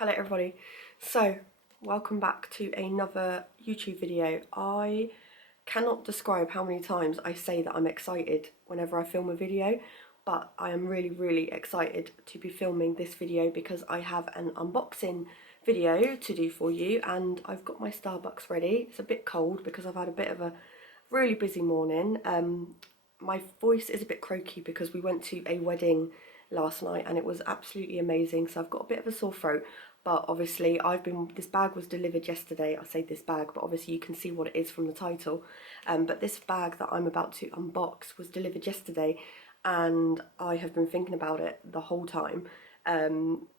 Hello everybody, so welcome back to another YouTube video. I cannot describe how many times I say that I'm excited whenever I film a video, but I am really excited to be filming this video because I have an unboxing video to do for you, and I've got my Starbucks ready. It's a bit cold because I've had a bit of a really busy morning. My voice is a bit croaky because we went to a wedding last night and it was absolutely amazing, so I've got a bit of a sore throat. But obviously this bag was delivered yesterday. I say this bag, but obviously you can see what it is from the title. But this bag that I'm about to unbox was delivered yesterday, and I have been thinking about it the whole time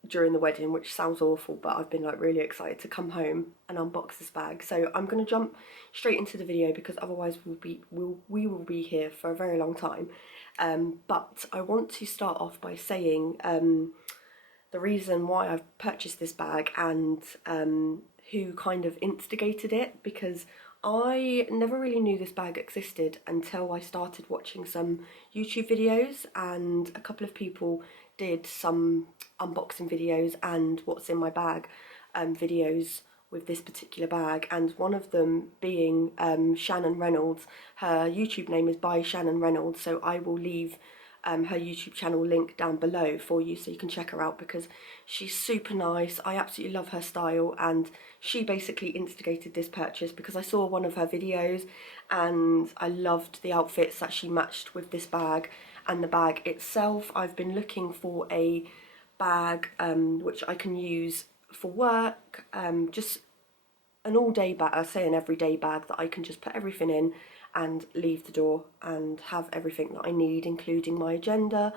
during the wedding, which sounds awful, but I've been like really excited to come home and unbox this bag. So I'm going to jump straight into the video because otherwise we will be here for a very long time. But I want to start off by saying the reason why I've purchased this bag and who kind of instigated it, because I never really knew this bag existed until I started watching some YouTube videos, and a couple of people did some unboxing videos and what's in my bag videos with this particular bag, and one of them being Shannon Reynolds. Her YouTube name is by Shannon Reynolds, so I will leave her YouTube channel link down below for you so you can check her out because she's super nice. I absolutely love her style, and she basically instigated this purchase because I saw one of her videos and I loved the outfits that she matched with this bag and the bag itself. I've been looking for a bag which I can use for work, just an all-day bag, I say an everyday bag that I can just put everything in and leave the door and have everything that I need, including my agenda,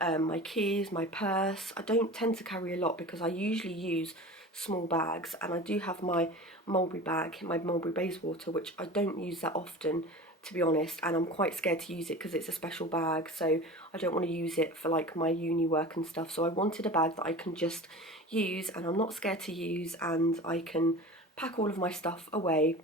my keys, my purse. I don't tend to carry a lot because I usually use small bags, and I do have my mulberry bag, my mulberry Bayswater, which I don't use that often, to be honest, and I'm quite scared to use it because it's a special bag, so I don't want to use it for like my uni work and stuff. So I wanted a bag that I can just use and I'm not scared to use, and I can pack all of my stuff away,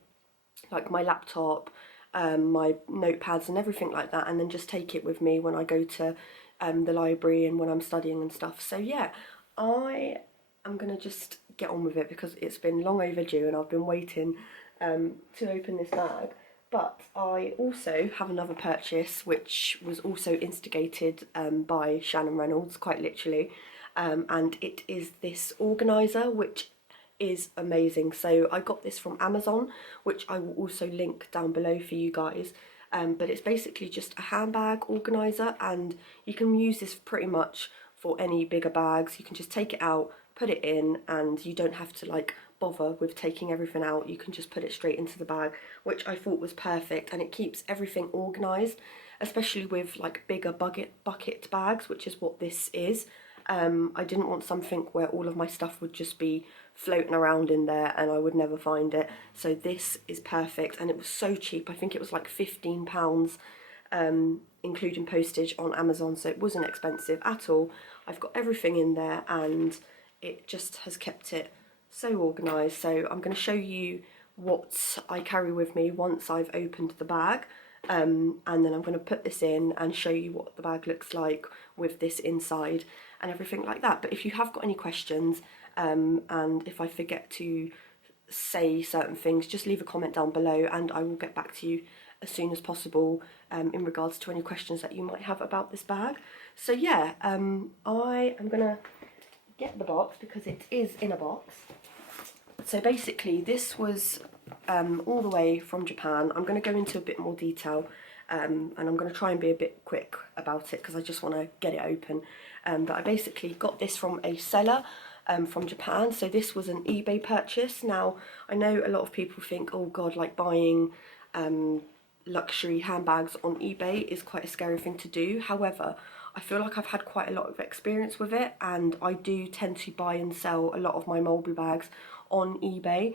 like my laptop, my notepads and everything like that, and then just take it with me when I go to the library and when I'm studying and stuff. So yeah, I am going to just get on with it because it's been long overdue and I've been waiting to open this bag. But I also have another purchase which was also instigated by Shannon Reynolds, quite literally, and it is this organiser, which is amazing. So I got this from Amazon, which I will also link down below for you guys, but it's basically just a handbag organiser, and you can use this pretty much for any bigger bags. You can just take it out, put it in, and you don't have to like bother with taking everything out. You can just put it straight into the bag, which I thought was perfect, and it keeps everything organised, especially with like bigger bucket bags, which is what this is. I didn't want something where all of my stuff would just be floating around in there and I would never find it. So this is perfect, and it was so cheap. I think it was like £15, including postage, on Amazon, so it wasn't expensive at all. I've got everything in there and it just has kept it so organised. So I'm going to show you what I carry with me once I've opened the bag. And then I'm going to put this in and show you what the bag looks like with this inside and everything like that. But if you have got any questions and if I forget to say certain things, just leave a comment down below and I will get back to you as soon as possible in regards to any questions that you might have about this bag. So yeah, I am going to get the box because it is in a box. So basically this was all the way from Japan. I'm going to go into a bit more detail and I'm going to try and be a bit quick about it because I just want to get it open. But I basically got this from a seller from Japan. So this was an eBay purchase. Now I know a lot of people think, oh god, like buying luxury handbags on eBay is quite a scary thing to do. However, I feel like I've had quite a lot of experience with it, and I do tend to buy and sell a lot of my mulberry bags on eBay.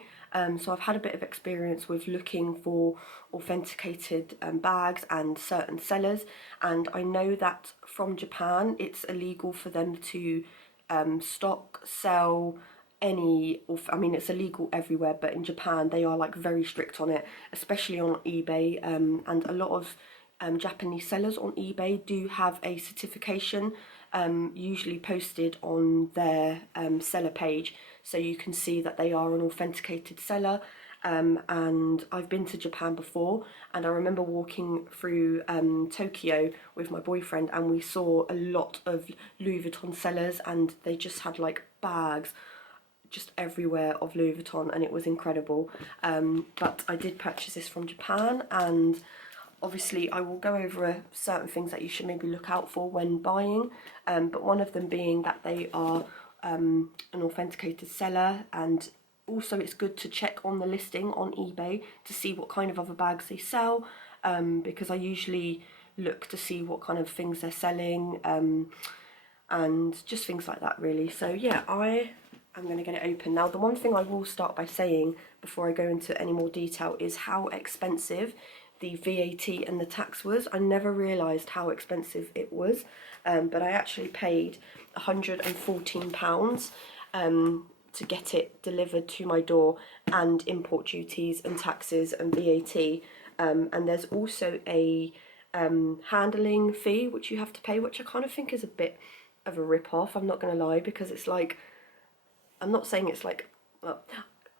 So I've had a bit of experience with looking for authenticated bags and certain sellers, and I know that from Japan it's illegal for them to stock, sell any, I mean it's illegal everywhere, but in Japan they are like very strict on it, especially on eBay, and a lot of Japanese sellers on eBay do have a certification usually posted on their seller page, so you can see that they are an authenticated seller. And I've been to Japan before, and I remember walking through Tokyo with my boyfriend, and we saw a lot of Louis Vuitton sellers, and they just had like bags just everywhere of Louis Vuitton, and it was incredible. But I did purchase this from Japan, and obviously I will go over certain things that you should maybe look out for when buying, but one of them being that they are an authenticated seller, and also it's good to check on the listing on eBay to see what kind of other bags they sell, because I usually look to see what kind of things they're selling, and just things like that really. So yeah, I'm going to get it open. Now the one thing I will start by saying before I go into any more detail is how expensive the VAT and the tax was. I never realised how expensive it was, but I actually paid £114 to get it delivered to my door, and import duties and taxes and VAT, and there's also a handling fee which you have to pay, which I kind of think is a bit of a rip-off, I'm not going to lie, because it's like, I'm not saying it's like, well,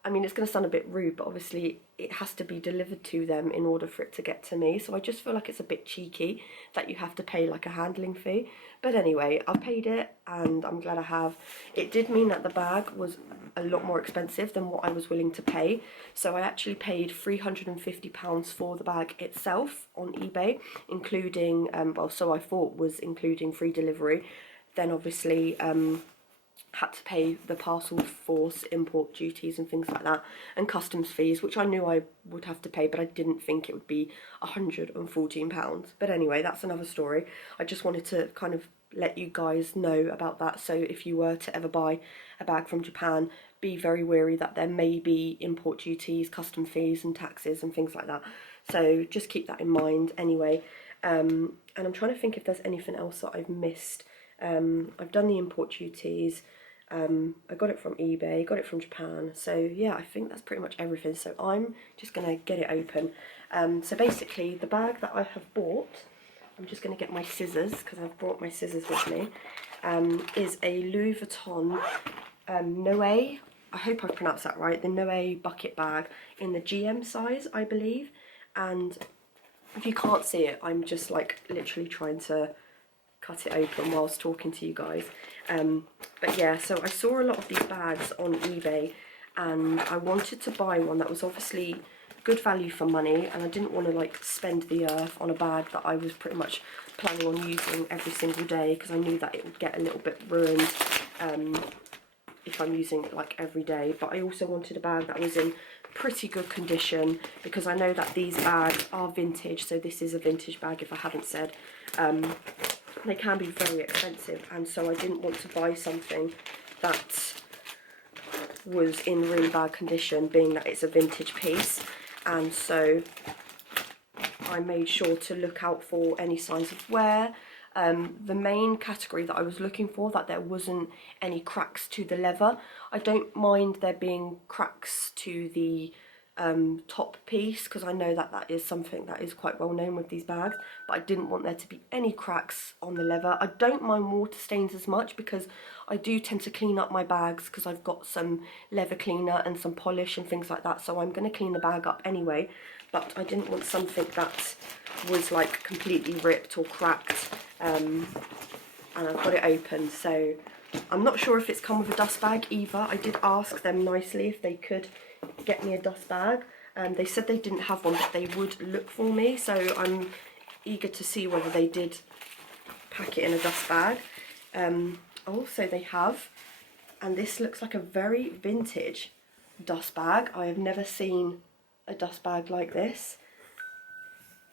I mean, it's going to sound a bit rude, but obviously it has to be delivered to them in order for it to get to me. So I just feel like it's a bit cheeky that you have to pay like a handling fee. But anyway, I've paid it, and I'm glad I have. It did mean that the bag was a lot more expensive than what I was willing to pay. So I actually paid £350 for the bag itself on eBay, including, well, so I thought was including free delivery. Then obviously, had to pay the parcel force, import duties and things like that, and customs fees, which I knew I would have to pay, but I didn't think it would be £114. But anyway, that's another story. I just wanted to kind of let you guys know about that, so if you were to ever buy a bag from Japan, be very wary that there may be import duties, custom fees and taxes and things like that. So just keep that in mind anyway. And I'm trying to think if there's anything else that I've missed. I've done the import duties. I got it from eBay, got it from Japan, so yeah, I think that's pretty much everything. So I'm just going to get it open. So basically the bag that I have bought, I'm just going to get my scissors because I've brought my scissors with me, is a Louis Vuitton Noe, I hope I've pronounced that right, the Noe bucket bag in the GM size, I believe. And if you can't see it, I'm just like literally trying to cut it open whilst talking to you guys. But yeah, so I saw a lot of these bags on eBay, and I wanted to buy one that was obviously good value for money, and I didn't want to like spend the earth on a bag that I was pretty much planning on using every single day, because I knew that it would get a little bit ruined if I'm using it like every day. But I also wanted a bag that was in pretty good condition, because I know that these bags are vintage, so this is a vintage bag if I haven't said. They can be very expensive, and so I didn't want to buy something that was in really bad condition, being that it's a vintage piece. And so I made sure to look out for any signs of wear. The main category that I was looking for, that there wasn't any cracks to the leather. I don't mind there being cracks to the top piece, because I know that that is something that is quite well known with these bags, but I didn't want there to be any cracks on the leather. I don't mind water stains as much, because I do tend to clean up my bags because I've got some leather cleaner and some polish and things like that, so I'm going to clean the bag up anyway. But I didn't want something that was like completely ripped or cracked. And I've got it open, so I'm not sure if it's come with a dust bag either. I did ask them nicely if they could get me a dust bag, and they said they didn't have one, but they would look for me, so I'm eager to see whether they did pack it in a dust bag. Also they have, and this looks like a very vintage dust bag. I have never seen a dust bag like this.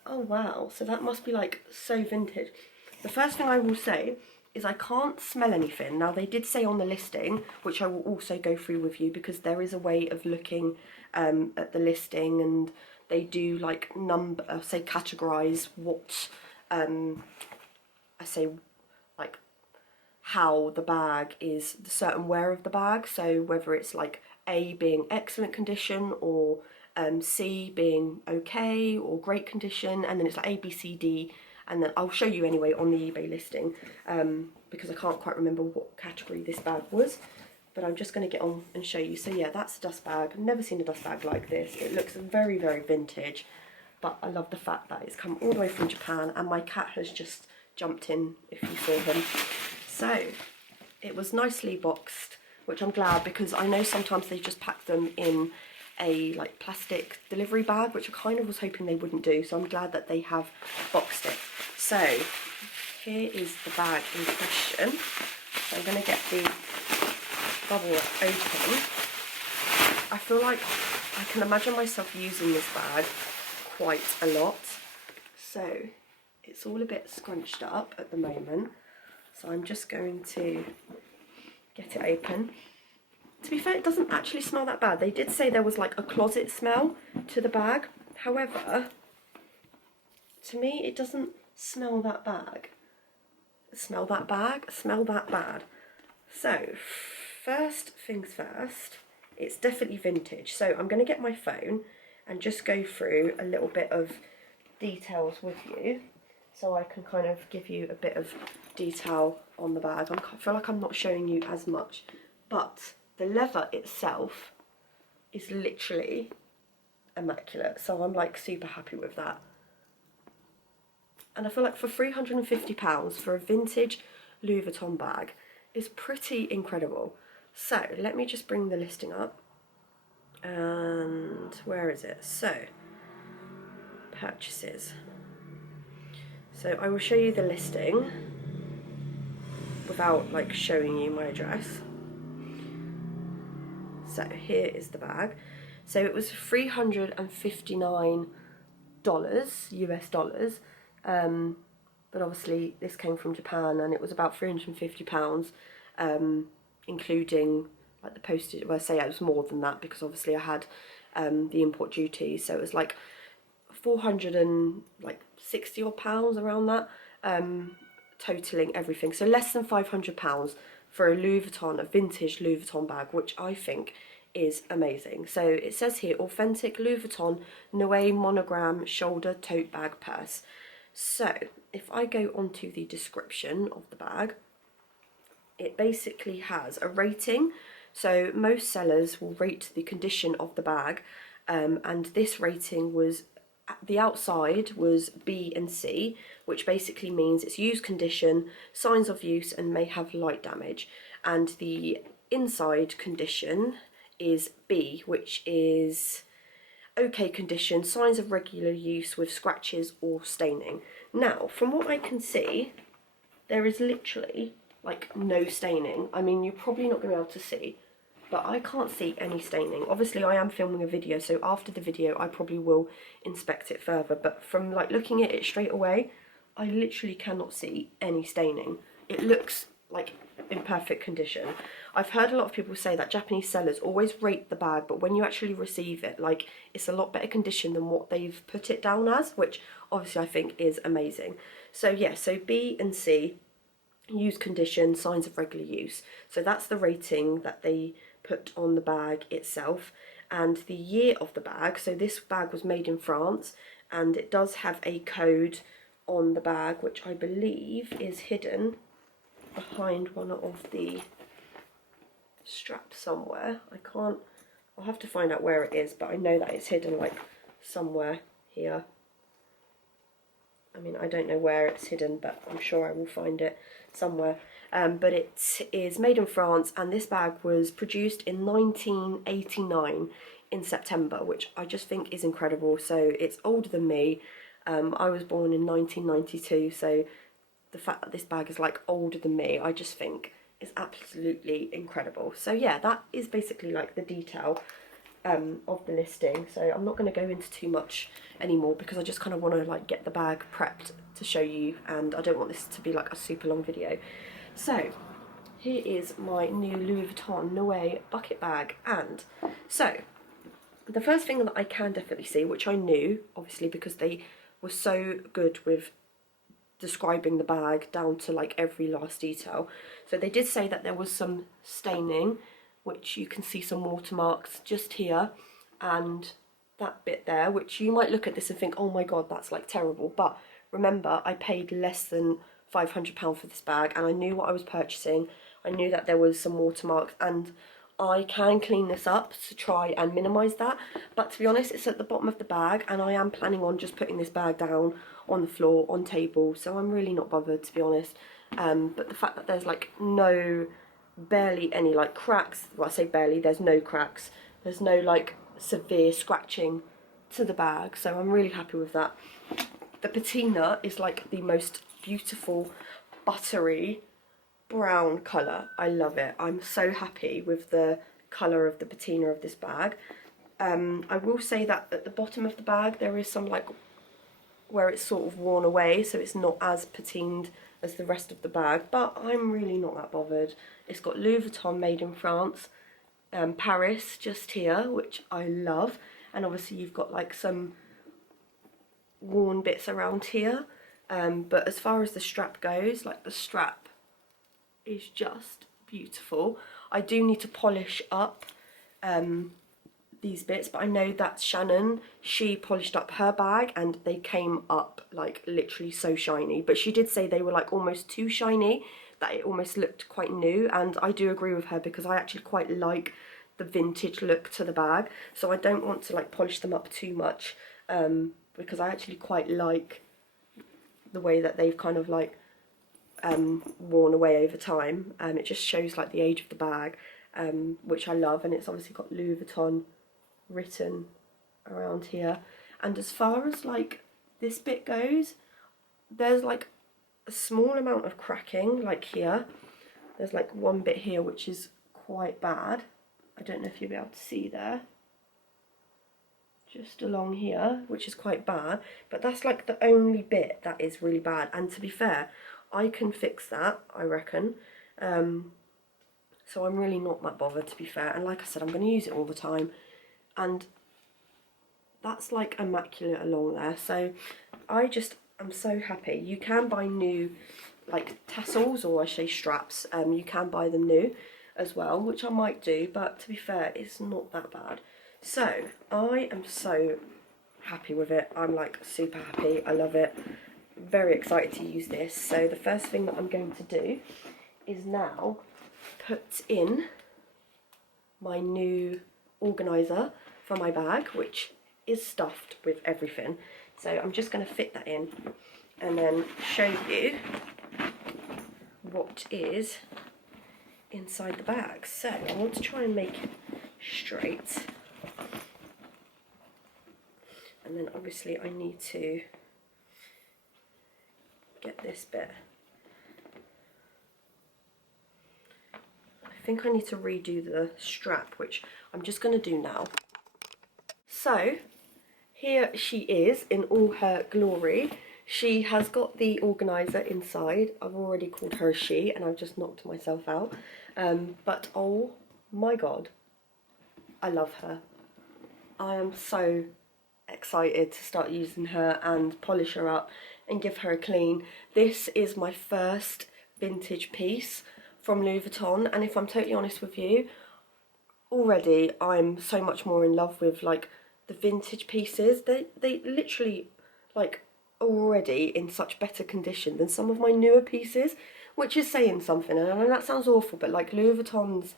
Oh wow, so that must be like so vintage. The first thing I will say is I can't smell anything. Now they did say on the listing, which I will also go through with you, because there is a way of looking at the listing, and they do like categorize what like how the bag is, the certain wear of the bag. So whether it's like A being excellent condition, or C being okay or great condition, and then it's like A, B, C, D, and then I'll show you anyway on the eBay listing, because I can't quite remember what category this bag was, but I'm just going to get on and show you. So yeah, that's a dust bag. I've never seen a dust bag like this. It looks very, very vintage, but I love the fact that it's come all the way from Japan, and my cat has just jumped in, if you saw him. So it was nicely boxed, which I'm glad, because I know sometimes they just pack them in a like plastic delivery bag, which I kind of was hoping they wouldn't do, so I'm glad that they have boxed it. So here is the bag in question. So I'm going to get the bubble wrap open. I feel like I can imagine myself using this bag quite a lot. So it's all a bit scrunched up at the moment, so I'm just going to get it open. To be fair, it doesn't actually smell that bad. They did say there was like a closet smell to the bag. However, to me, it doesn't smell that bad. Smell that bag? Smell that bad. So, first things first, it's definitely vintage. So I'm going to get my phone and just go through a little bit of details with you, so I can kind of give you a bit of detail on the bag. I feel like I'm not showing you as much, but the leather itself is literally immaculate, so I'm like super happy with that. And I feel like for £350 for a vintage Louis Vuitton bag is pretty incredible. So let me just bring the listing up, and where is it? So purchases. So I will show you the listing without like showing you my address. So here is the bag. So it was $359 US dollars, but obviously this came from Japan, and it was about £350, including like the postage. Well, I say it was more than that, because obviously I had the import duty, so it was like 460 odd pounds, around that, totaling everything. So less than £500 for a Louis Vuitton, a vintage Louis Vuitton bag, which I think is amazing. So it says here, authentic Louis Vuitton Noe monogram shoulder tote bag purse. So if I go onto the description of the bag, it basically has a rating. So most sellers will rate the condition of the bag, and this rating was, the outside was B and C, which basically means it's used condition, signs of use, and may have light damage. And the inside condition is B, which is okay condition, signs of regular use with scratches or staining. Now, from what I can see, there is literally like no staining. I mean, you're probably not going to be able to see, but I can't see any staining. Obviously I am filming a video, so after the video I probably will inspect it further, but from like looking at it straight away, I literally cannot see any staining. It looks like in perfect condition. I've heard a lot of people say that Japanese sellers always rate the bag, but when you actually receive it, like, it's a lot better condition than what they've put it down as, which obviously I think is amazing. So yeah, so B and C, used condition, signs of regular use. So that's the rating that they put on the bag itself, and the year of the bag. So this bag was made in France, and it does have a code on the bag, which I believe is hidden behind one of the straps somewhere. I'll have to find out where it is, but I know that it's hidden like somewhere here. I mean, I don't know where it's hidden, but I'm sure I will find it somewhere. But it is made in France, and this bag was produced in 1989 in September, which I just think is incredible. So it's older than me. I was born in 1992, so the fact that this bag is like older than me, I just think is absolutely incredible. So yeah, that is basically like the detail of the listing. So I'm not going to go into too much anymore, because I just kind of want to like get the bag prepped to show you, and I don't want this to be like a super long video. So here is my new Louis Vuitton Noe bucket bag. And so the first thing that I can definitely see, which I knew obviously because they were so good with describing the bag down to like every last detail. So they did say that there was some staining, which you can see some watermarks just here and that bit there, which you might look at this and think, oh my god, that's like terrible, but remember, I paid less than £500 for this bag, and I knew what I was purchasing. I knew that there was some watermarks, and I can clean this up to try and minimise that. But to be honest, it's at the bottom of the bag, and I am planning on just putting this bag down on the floor, on table, so I'm really not bothered, to be honest. But the fact that there's like barely any like cracks, well, I say barely, there's no cracks, there's no like severe scratching to the bag, so I'm really happy with that. The patina is like the most beautiful buttery brown colour. I love it. I'm so happy with the colour of the patina of this bag. I will say that at the bottom of the bag there is some like where it's sort of worn away, so it's not as patined as the rest of the bag, but I'm really not that bothered. It's got Louis Vuitton made in France, Paris just here, which I love, and obviously you've got like some worn bits around here, but as far as the strap goes, like the strap is just beautiful. I do need to polish up these bits, but I know that Shannon, she polished up her bag and they came up like literally so shiny, but she did say they were like almost too shiny, that it almost looked quite new, and I do agree with her because I actually quite like the vintage look to the bag, so I don't want to like polish them up too much, because I actually quite like the way that they've kind of like worn away over time. It just shows like the age of the bag, which I love, and it's obviously got Louis Vuitton written around here. And as far as like this bit goes, there's like a small amount of cracking, like here. There's like one bit here which is quite bad. I don't know if you'll be able to see there. Just along here, which is quite bad, but that's like the only bit that is really bad, and to be fair, I can fix that, I reckon. So I'm really not that bothered, to be fair, and like I said, I'm going to use it all the time, and that's like immaculate along there, so I'm so happy. You can buy new like tassels, or I say straps, you can buy them new as well, which I might do, but to be fair, it's not that bad. So I am so happy with it. I'm like super happy. I love it. Very excited to use this. So the first thing that I'm going to do is now put in my new organiser for my bag, which is stuffed with everything. So I'm just going to fit that in and then show you what is inside the bag. So I want to try and make it straight, and then obviously I need to get this bit. I think I need to redo the strap, which I'm just going to do now. So here she is in all her glory. She has got the organiser inside. I've already called her a she, and I've just knocked myself out. But oh my god, I love her. I am so excited to start using her and polish her up and give her a clean. This is my first vintage piece from Louis Vuitton, and if I'm totally honest with you, already I'm so much more in love with like the vintage pieces. They literally like already in such better condition than some of my newer pieces, which is saying something. And I know that sounds awful, but like Louis Vuitton's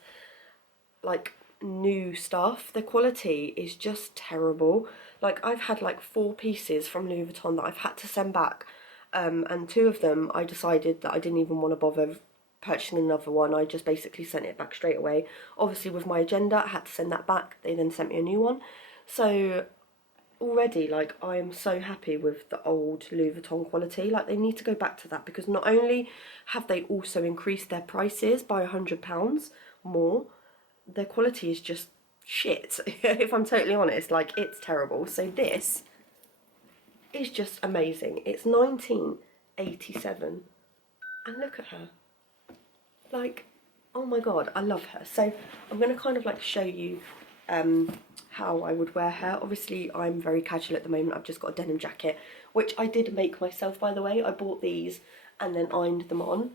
like new stuff, the quality is just terrible. Like I've had like 4 pieces from Louis Vuitton that I've had to send back, and 2 of them I decided that I didn't even want to bother purchasing another one. I just basically sent it back straight away. Obviously with my agenda I had to send that back. They then sent me a new one. So already like I am so happy with the old Louis Vuitton quality. Like they need to go back to that, because not only have they also increased their prices by £100 more, their quality is just shit. If I'm totally honest, like it's terrible. So this is just amazing. It's 1987 and look at her. Like, oh my god, I love her. So I'm going to kind of like show you how I would wear her. Obviously I'm very casual at the moment. I've just got a denim jacket, which I did make myself, by the way. I bought these and then ironed them on.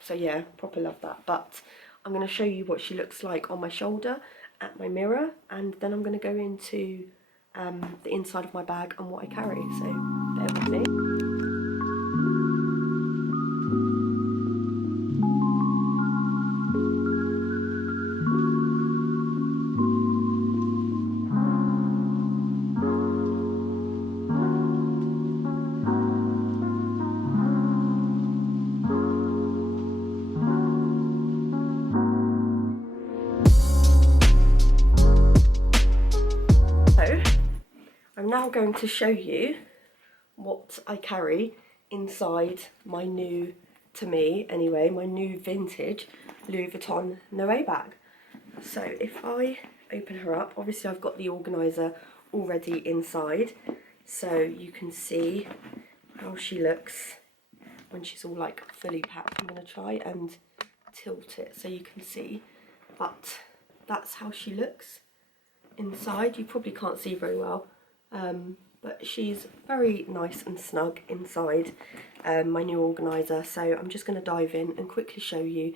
So yeah, proper love that. But I'm going to show you what she looks like on my shoulder at my mirror, and then I'm going to go into the inside of my bag and what I carry. So bear with me. I'm now going to show you what I carry inside my new, to me anyway, my new vintage Louis Vuitton Noe bag. So if I open her up, obviously I've got the organiser already inside, so you can see how she looks when she's all like fully packed. I'm going to try and tilt it so you can see, but that's how she looks inside. You probably can't see very well, but she's very nice and snug inside my new organiser. So I'm just going to dive in and quickly show you.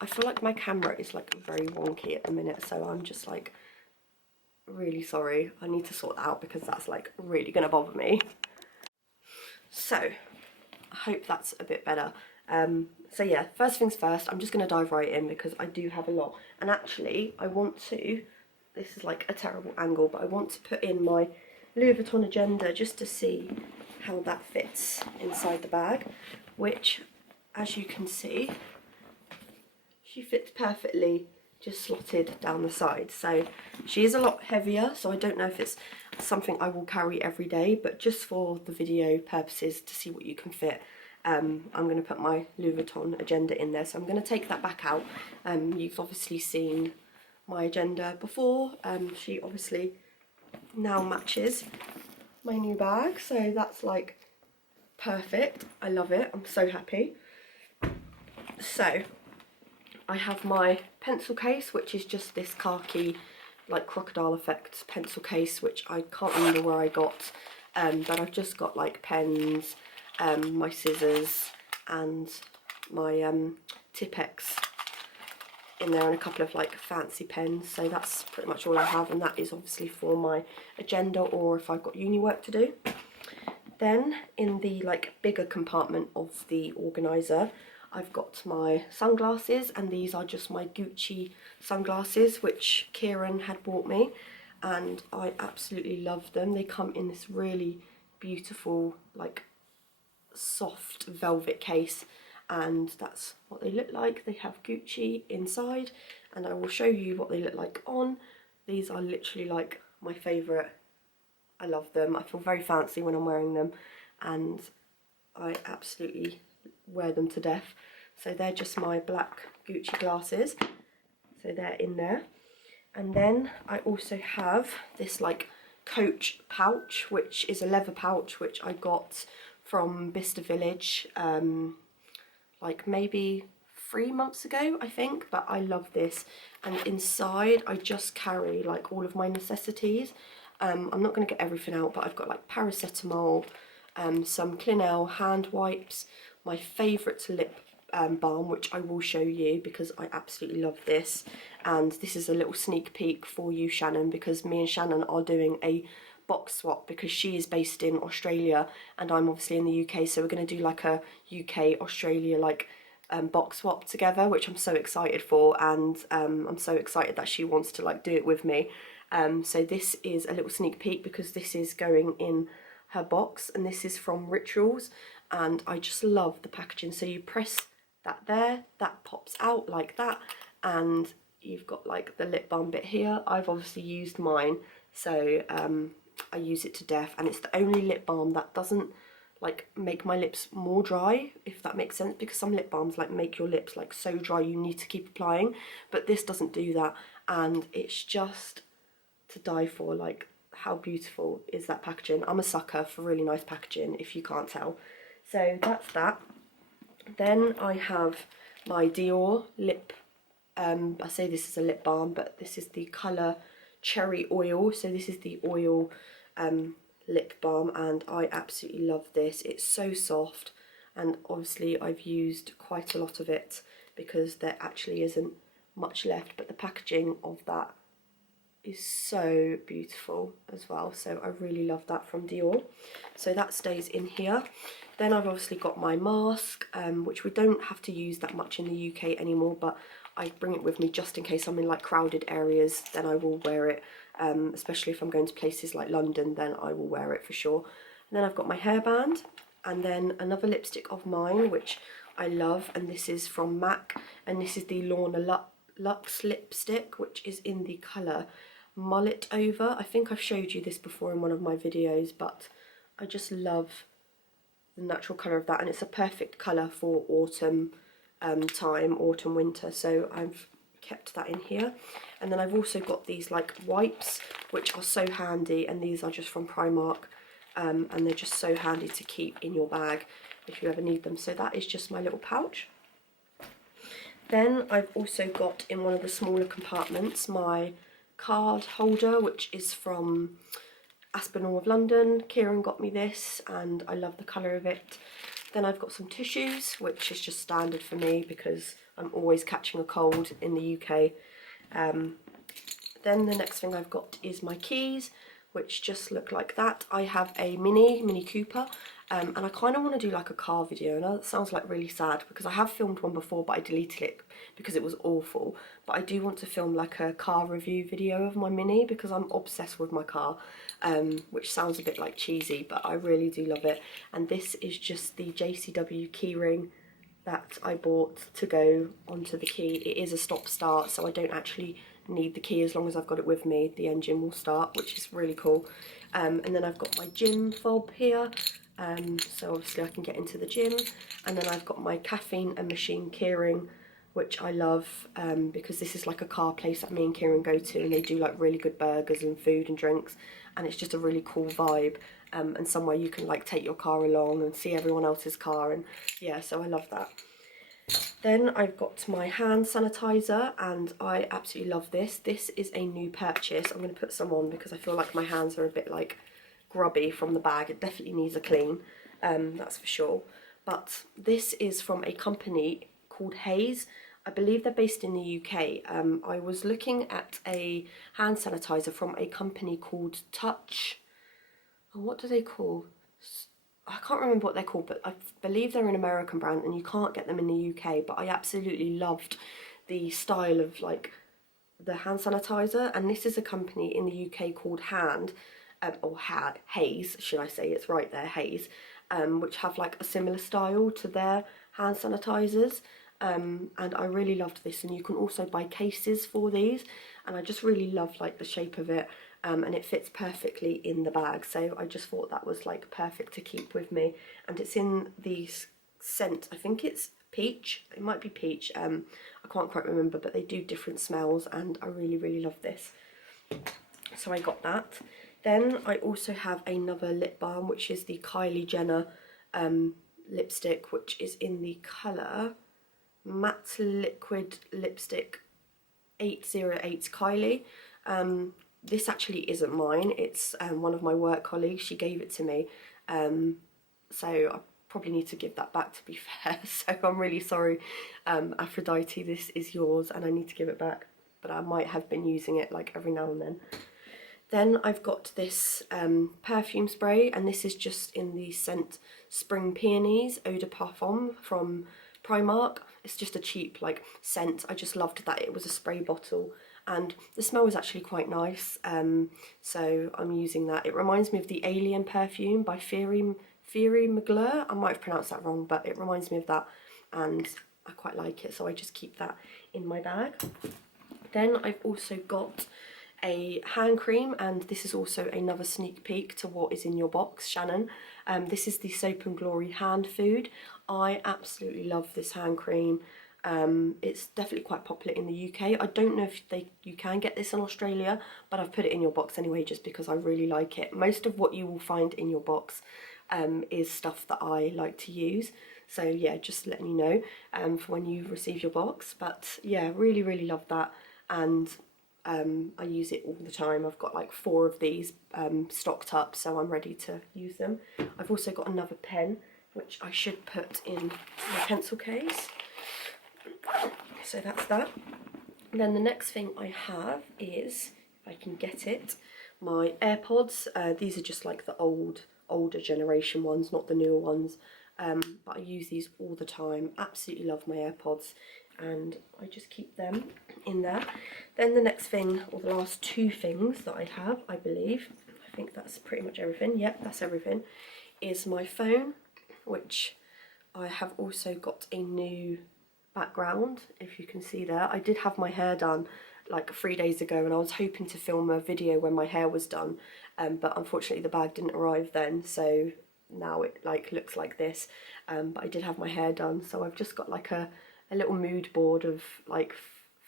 I feel like my camera is like very wonky at the minute, so I'm just like really sorry. I need to sort that out because that's like really going to bother me. So I hope that's a bit better. So yeah, first things first, I'm just going to dive right in because I do have a lot. And actually, I want to, this is like a terrible angle, but I want to put in my Louis Vuitton agenda just to see how that fits inside the bag, which, as you can see, she fits perfectly, just slotted down the side. So she is a lot heavier, so I don't know if it's something I will carry every day, but just for the video purposes to see what you can fit, I'm going to put my Louis Vuitton agenda in there. So I'm going to take that back out. You've obviously seen my agenda before. She obviously now matches my new bag, so that's like perfect. I love it. I'm so happy. So I have my pencil case, which is just this khaki, like crocodile effect pencil case, which I can't remember where I got, but I've just got like pens, my scissors and my Tipp-Ex in there, and a couple of like fancy pens. So that's pretty much all I have, and that is obviously for my agenda or if I've got uni work to do. Then in the like bigger compartment of the organiser, I've got my sunglasses, and these are just my Gucci sunglasses which Kieran had bought me, and I absolutely love them. They come in this really beautiful like soft velvet case, and that's what they look like. They have Gucci inside, and I will show you what they look like on. These are literally like my favourite. I love them. I feel very fancy when I'm wearing them, and I absolutely wear them to death. So they're just my black Gucci glasses, so they're in there. And then I also have this like Coach pouch, which is a leather pouch which I got from Bicester Village like maybe 3 months ago, I think, but I love this. And inside I just carry like all of my necessities. I'm not going to get everything out, but I've got like paracetamol, some Clinell hand wipes, my favourite lip balm, which I will show you because I absolutely love this. And this is a little sneak peek for you, Shannon, because me and Shannon are doing a box swap because she is based in Australia and I'm obviously in the UK, so we're going to do like a UK Australia like box swap together, which I'm so excited for, and I'm so excited that she wants to like do it with me. So this is a little sneak peek because this is going in her box, and this is from Rituals, and I just love the packaging. So you press that there, that pops out like that, and you've got like the lip balm bit here. I've obviously used mine, so I use it to death, and it's the only lip balm that doesn't like make my lips more dry, if that makes sense, because some lip balms like make your lips like so dry you need to keep applying, but this doesn't do that, and it's just to die for. Like, how beautiful is that packaging? I'm a sucker for really nice packaging, if you can't tell. So that's that. Then I have my Dior lip, I say this is a lip balm, but this is the colour Cherry Oil. So this is the oil lip balm, and I absolutely love this. It's so soft, and obviously I've used quite a lot of it because there actually isn't much left, but the packaging of that is so beautiful as well, so I really love that from Dior. So that stays in here. Then I've obviously got my mask, which we don't have to use that much in the UK anymore, but I bring it with me just in case I'm in like crowded areas. Then I will wear it, especially if I'm going to places like London, then I will wear it for sure. And then I've got my hairband, and then another lipstick of mine which I love, and this is from MAC, and this is the Lorna Luxe lipstick, which is in the colour mullet over. I think I've showed you this before in one of my videos, but I just love the natural colour of that, and it's a perfect colour for autumn time, autumn winter, so I've kept that in here. And then I've also got these like wipes, which are so handy, and these are just from Primark, and they're just so handy to keep in your bag if you ever need them. So that is just my little pouch. Then I've also got in one of the smaller compartments my card holder, which is from Aspinall of London. Kieran got me this and I love the colour of it. Then I've got some tissues, which is just standard for me because I'm always catching a cold in the UK. Then the next thing I've got is my keys, which just look like that. I have a Mini Cooper, and I kind of want to do like a car video. I know that sounds like really sad because I have filmed one before, but I deleted it because it was awful. But I do want to film like a car review video of my Mini because I'm obsessed with my car, which sounds a bit like cheesy, but I really do love it. And this is just the JCW keyring that I bought to go onto the key. It is a stop-start, so I don't actually need the key. As long as I've got it with me, the engine will start, which is really cool. And then I've got my gym fob here, so obviously I can get into the gym. And then I've got my caffeine and machine keyring, which I love because this is like a car place that me and Kieran go to, and they do like really good burgers and food and drinks, and it's just a really cool vibe, and somewhere you can like take your car along and see everyone else's car, and yeah, so I love that. Then I've got my hand sanitizer, and I absolutely love this. This is a new purchase. I'm going to put some on because I feel like my hands are a bit like grubby from the bag. It definitely needs a clean, that's for sure. But this is from a company called Haze. I believe they're based in the UK. I was looking at a hand sanitizer from a company called Touch. Oh, what do they call? I can't remember what they're called, but I believe they're an American brand and you can't get them in the UK, but I absolutely loved the style of like the hand sanitizer, and this is a company in the UK called Haze, should I say, it's right there, Haze, which have like a similar style to their hand sanitizers, and I really loved this. And you can also buy cases for these, and I just really love like the shape of it. And it fits perfectly in the bag, so I just thought that was like perfect to keep with me. And it's in the scent, I think it's peach, it might be peach, I can't quite remember, but they do different smells and I really love this, so I got that. Then I also have another lip balm, which is the Kylie Jenner lipstick, which is in the colour Matte Liquid Lipstick 808 Kylie. This actually isn't mine, it's one of my work colleagues. She gave it to me, so I probably need to give that back, to be fair. So I'm really sorry, Aphrodite, this is yours and I need to give it back, but I might have been using it like every now and then. Then I've got this perfume spray, and this is just in the scent Spring Peonies Eau de Parfum from Primark. It's just a cheap like scent. I just loved that it was a spray bottle, and the smell was actually quite nice, so I'm using that. It reminds me of the Alien perfume by Thierry Mugler. I might have pronounced that wrong, but it reminds me of that and I quite like it, so I just keep that in my bag. Then I've also got a hand cream, and this is also another sneak peek to what is in your box, Shannon. This is the Soap and Glory hand food. I absolutely love this hand cream. It's definitely quite popular in the UK. I don't know if you can get this in Australia, but I've put it in your box anyway just because I really like it. Most of what you will find in your box is stuff that I like to use. So yeah, just letting you know for when you receive your box. But yeah, really love that, and I use it all the time. I've got like 4 of these stocked up, so I'm ready to use them. I've also got another pen, which I should put in my pencil case. So that's that. And then the next thing I have is, if I can get it, my AirPods. These are just like the older generation ones, not the newer ones. But I use these all the time. Absolutely love my AirPods, and I just keep them in there. Then the next thing, or the last 2 things that I have, I believe, I think that's pretty much everything. Yep, that's everything. Is my phone, which I have also got a new background, if you can see there. I did have my hair done like 3 days ago, and I was hoping to film a video when my hair was done, but unfortunately the bag didn't arrive then, so now it like looks like this. But I did have my hair done, so I've just got like a little mood board of like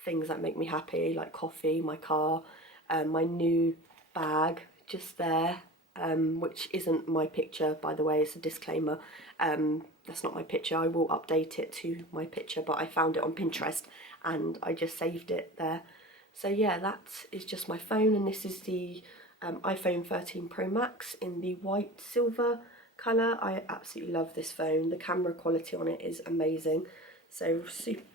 things that make me happy, like coffee, my car, my new bag just there, which isn't my picture, by the way, it's a disclaimer. That's not my picture. I will update it to my picture, but I found it on Pinterest and I just saved it there. So yeah, that is just my phone, and this is the iPhone 13 Pro Max in the white silver colour. I absolutely love this phone. The camera quality on it is amazing, so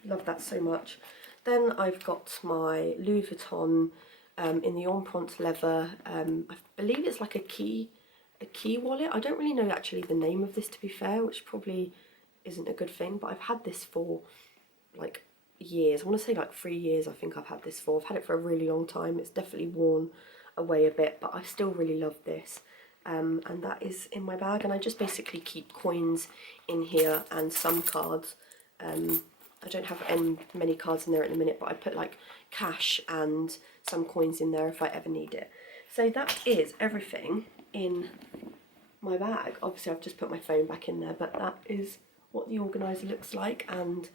love that so much. Then I've got my Louis Vuitton in the empreinte leather. I believe it's like a key wallet. I don't really know actually the name of this, to be fair, which probably isn't a good thing, but I've had this for like years. I want to say like 3 years I think I've had this for. I've had it for a really long time. It's definitely worn away a bit, but I still really love this. And that is in my bag, and I just basically keep coins in here and some cards. I don't have many cards in there at the minute, but I put like cash and some coins in there if I ever need it. So that is everything in my bag. Obviously I've just put my phone back in there, but that is what the organiser looks like, and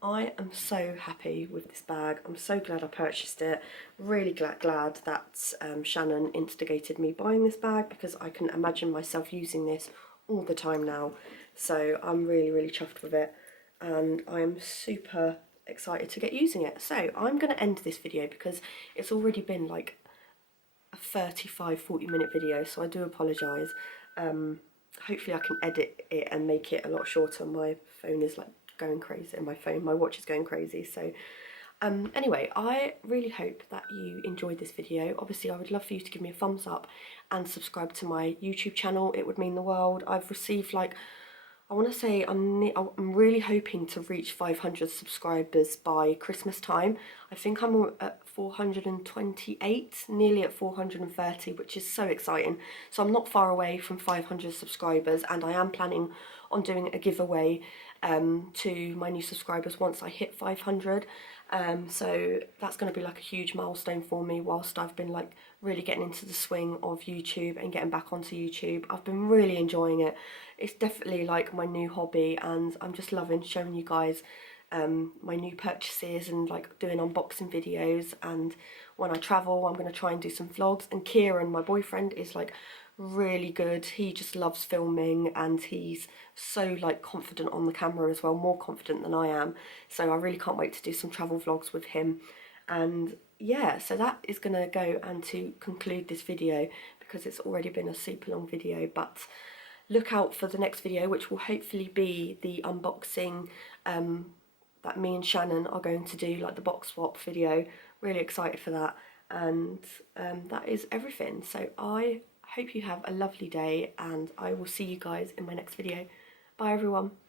I am so happy with this bag. I'm so glad I purchased it. Really glad that Shannon instigated me buying this bag, because I can imagine myself using this all the time now. So I'm really chuffed with it, and I am super excited to get using it. So I'm going to end this video because it's already been like a 35-40 minute video, so I do apologise. Hopefully I can edit it and make it a lot shorter. My phone is like going crazy, and my watch is going crazy. So anyway, I really hope that you enjoyed this video. Obviously I would love for you to give me a thumbs up and subscribe to my YouTube channel. It would mean the world. I've received like, I want to say I'm really hoping to reach 500 subscribers by Christmas time. I think I'm at 428, nearly at 430, which is so exciting. So I'm not far away from 500 subscribers, and I am planning on doing a giveaway to my new subscribers once I hit 500. So that's going to be like a huge milestone for me, whilst I've been like really getting into the swing of YouTube and getting back onto YouTube. I've been really enjoying it. It's definitely like my new hobby, and I'm just loving showing you guys my new purchases and like doing unboxing videos. And when I travel, I'm going to try and do some vlogs. And Kieran, my boyfriend, is like really good. He just loves filming, and he's so like confident on the camera as well, more confident than I am. So I really can't wait to do some travel vlogs with him. And yeah, so that is going to go and to conclude this video, because it's already been a super long video. But look out for the next video, which will hopefully be the unboxing that me and Shannon are going to do, like the box swap video. Really excited for that. And that is everything. So I hope you have a lovely day, and I will see you guys in my next video. Bye everyone.